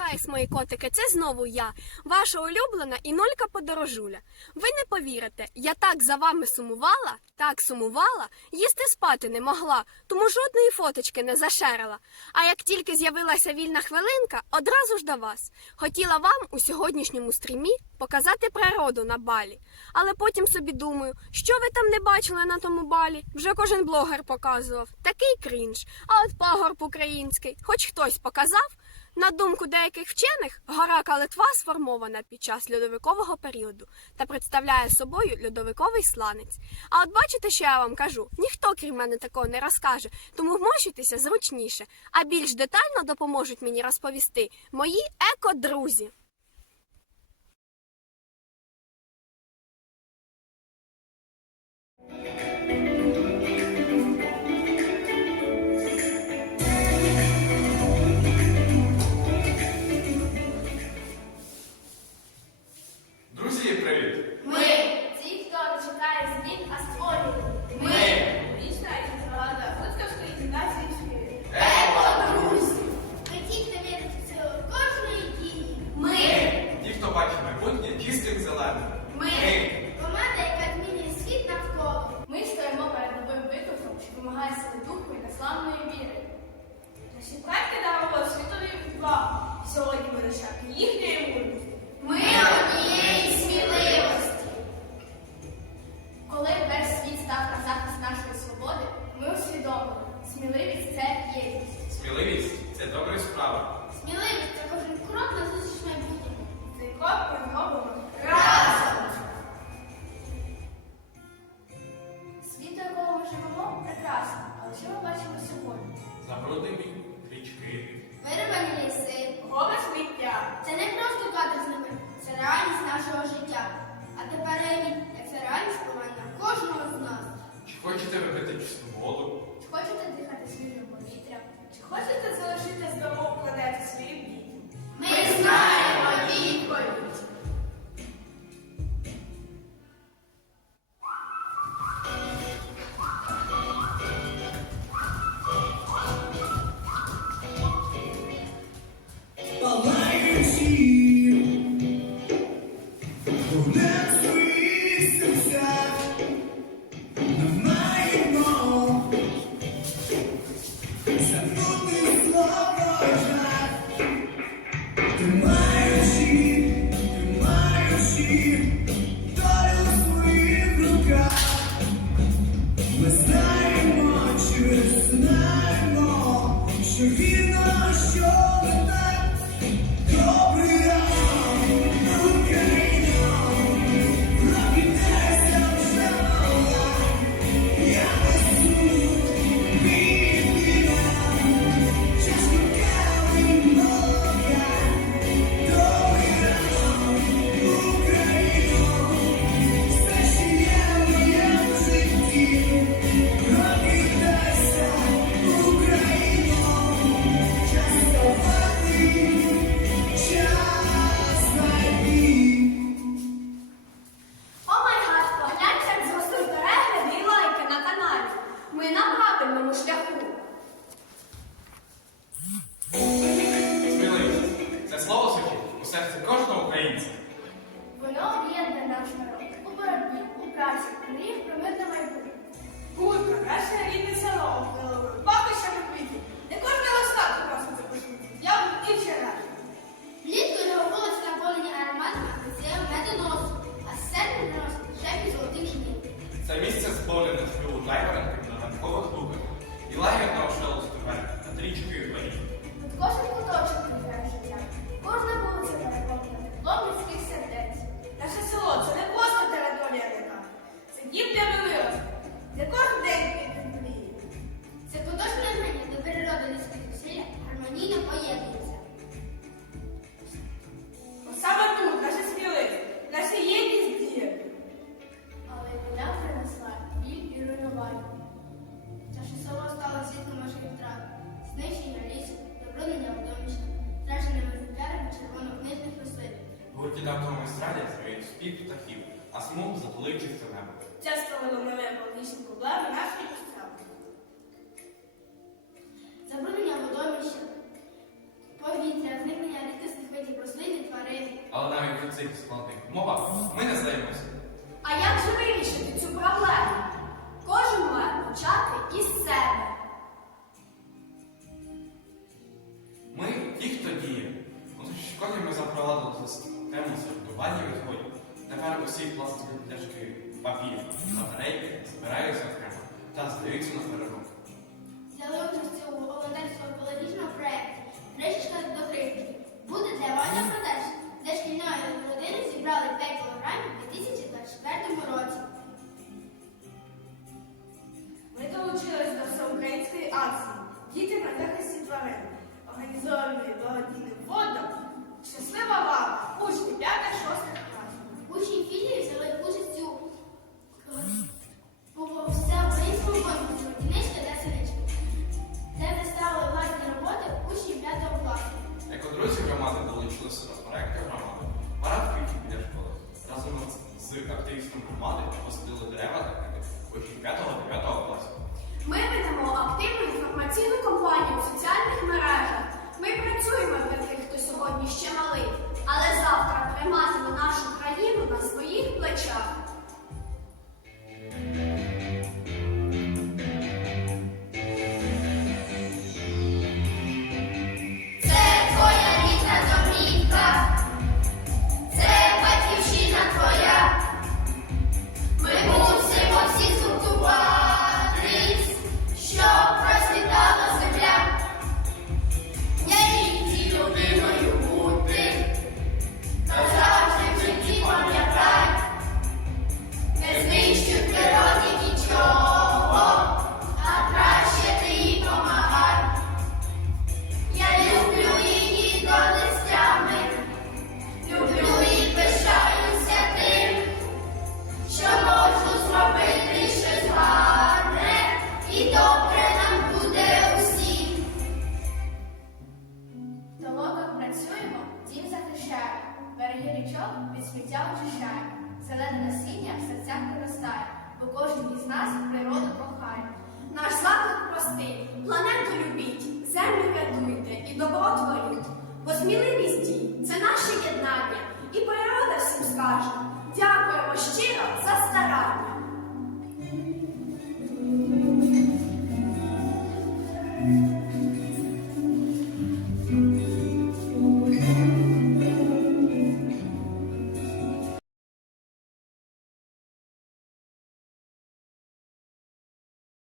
Гайс, мої котики, це знову я, ваша улюблена інолька подорожуля. Ви не повірите, я так за вами сумувала, так сумувала, їсти спати не могла, тому жодної фоточки не зашерила. А як тільки з'явилася вільна хвилинка, одразу ж до вас. Хотіла вам у сьогоднішньому стрімі показати природу на балі. Але потім собі думаю, що ви там не бачили на тому балі? Вже кожен блогер показував. Такий крінж. А от пагорб український, хоч хтось показав. На думку деяких вчених, гора Калитва сформована під час льодовикового періоду та представляє собою льодовиковий сланець. А от бачите, що я вам кажу? Ніхто крім мене такого не розкаже, тому вмощуйтеся зручніше, а більш детально допоможуть мені розповісти мої еко-друзі. Друзі, духу і неславної віри. Наші предки дарували світові владу. Сьогодні ми нащадки їхньої мудрості. Ми однієї сміливості. Коли весь світ став на захист нашої свободи, ми усвідомили, сміливість це єдність. Сміливість що ми бачимо сьогодні? Забруднені річки. Вирвані ліси, голе сміття. Це не просто кадр з ними, це реальність нашого життя. А тепер уявіть, як це реальність впливає на кожного з нас. Чи хочете ви пити чисту воду? Чи хочете дихати свіжим повітря? Чи хочете залишити здорову планету своїм дітям? Ми знаємо відповідь. Знаємо, що на екологічні проблеми нашої держави. Забруднення водоміща, повітря, зникнення рідкісних видів рослин і тварин. Але навіть у цих складних умовах ми та здаються на перемогу. Взяли участь у волонтерському екологічному проєкті Гречка до гривки. Буде для Ваня продаж. Для шкільної родини зібрали 5 кілограмів у 2024 році. Ми долучились до всеукраїнської акції Діти на захисті тварин, організованої благодійним водом. Щаслива вам! Учні 5 deixar.